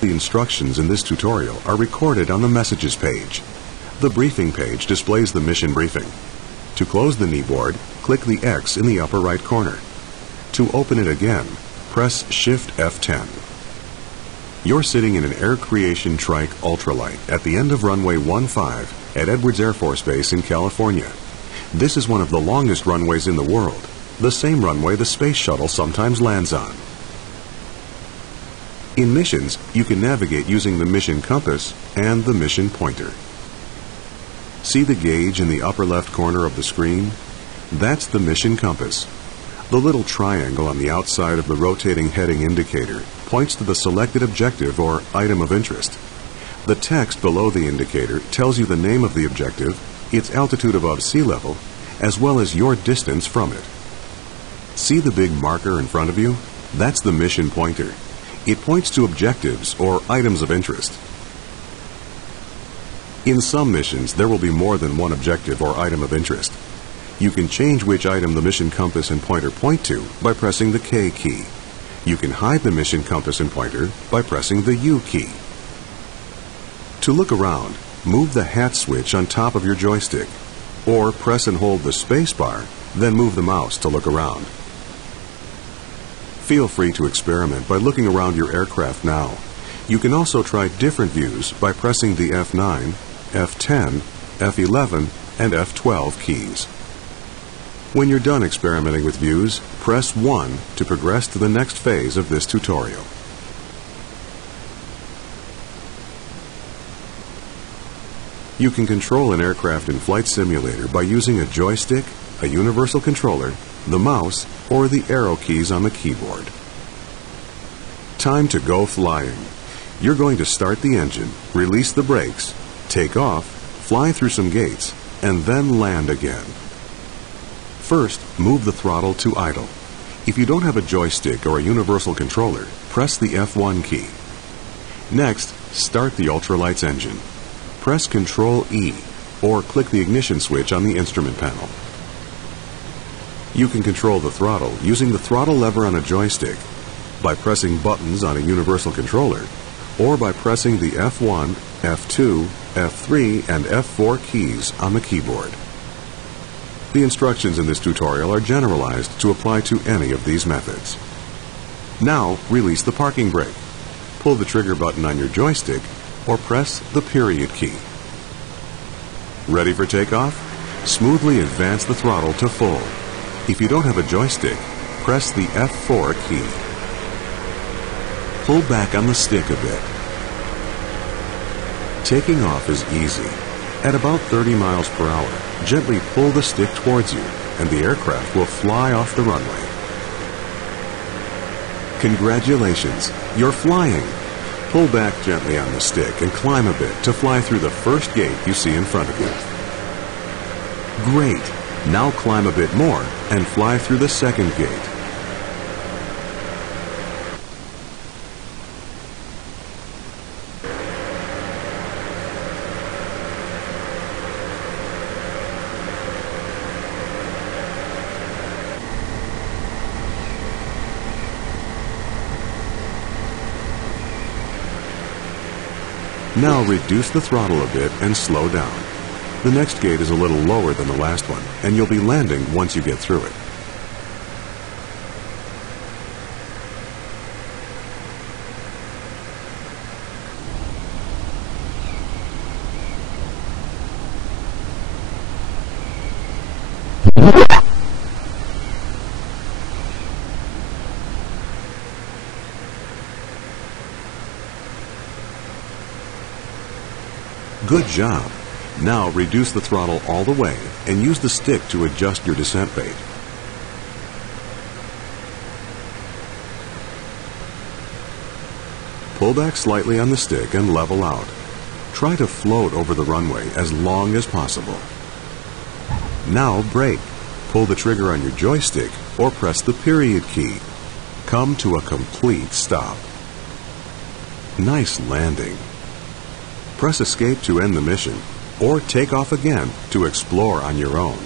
The instructions in this tutorial are recorded on the Messages page. The Briefing page displays the mission briefing. To close the kneeboard, click the X in the upper right corner. To open it again, press Shift F10. You're sitting in an Air Creation Trike Ultralight at the end of runway 15 at Edwards Air Force Base in California. This is one of the longest runways in the world, the same runway the Space Shuttle sometimes lands on. In missions, you can navigate using the mission compass and the mission pointer. See the gauge in the upper left corner of the screen? That's the mission compass. The little triangle on the outside of the rotating heading indicator points to the selected objective or item of interest. The text below the indicator tells you the name of the objective, its altitude above sea level, as well as your distance from it. See the big marker in front of you? That's the mission pointer. It points to objectives or items of interest. In some missions, there will be more than one objective or item of interest. You can change which item the mission compass and pointer point to by pressing the K key. You can hide the mission compass and pointer by pressing the U key. To look around, move the hat switch on top of your joystick, or press and hold the space bar, then move the mouse to look around. Feel free to experiment by looking around your aircraft now. You can also try different views by pressing the F9, F10, F11, and F12 keys. When you're done experimenting with views, press 1 to progress to the next phase of this tutorial. You can control an aircraft in Flight Simulator by using a joystick, a universal controller, the mouse, or the arrow keys on the keyboard. Time to go flying. You're going to start the engine, release the brakes, take off, fly through some gates, and then land again. First, move the throttle to idle. If you don't have a joystick or a universal controller, press the F1 key. Next, start the ultralight's engine. Press Ctrl E, or click the ignition switch on the instrument panel. You can control the throttle using the throttle lever on a joystick, by pressing buttons on a universal controller, or by pressing the F1, F2, F3, and F4 keys on the keyboard. The instructions in this tutorial are generalized to apply to any of these methods. Now, release the parking brake. Pull the trigger button on your joystick, or press the period key. Ready for takeoff? Smoothly advance the throttle to full. If you don't have a joystick, press the F4 key. Pull back on the stick a bit. Taking off is easy. At about 30 miles per hour, gently pull the stick towards you, and the aircraft will fly off the runway. Congratulations, you're flying! Pull back gently on the stick and climb a bit to fly through the first gate you see in front of you. Great! Now climb a bit more and fly through the second gate. Now reduce the throttle a bit and slow down. The next gate is a little lower than the last one, and you'll be landing once you get through it. Good job! Now reduce the throttle all the way and use the stick to adjust your descent rate. Pull back slightly on the stick and level out. Try to float over the runway as long as possible. Now brake. Pull the trigger on your joystick or press the period key. Come to a complete stop. Nice landing. Press Escape to end the mission, or take off again to explore on your own.